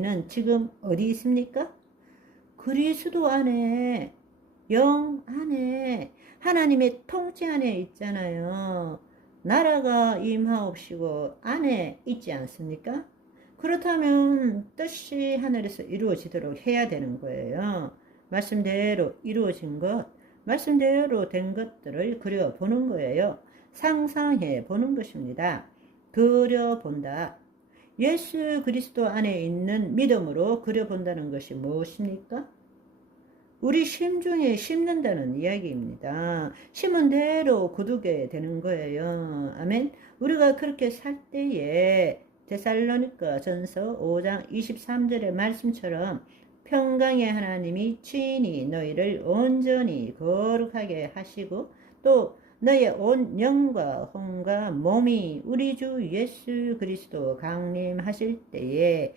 우리는 지금 어디 있습니까? 그리스도 안에, 영 안에, 하나님의 통치 안에 있잖아요. 나라가 임하옵시고 안에 있지 않습니까? 그렇다면 뜻이 하늘에서 이루어지도록 해야 되는 거예요. 말씀대로 이루어진 것, 말씀대로 된 것들을 그려보는 거예요. 상상해 보는 것입니다. 그려본다. 예수 그리스도 안에 있는 믿음으로 그려본다는 것이 무엇입니까? 우리 심중에 심는다는 이야기입니다. 심은 대로 거두게 되는 거예요. 아멘. 우리가 그렇게 살 때에 데살로니가 전서 5장 23절의 말씀처럼 평강의 하나님이 친히 너희를 온전히 거룩하게 하시고 또 너의 온 영과 혼과 몸이 우리 주 예수 그리스도 강림하실 때에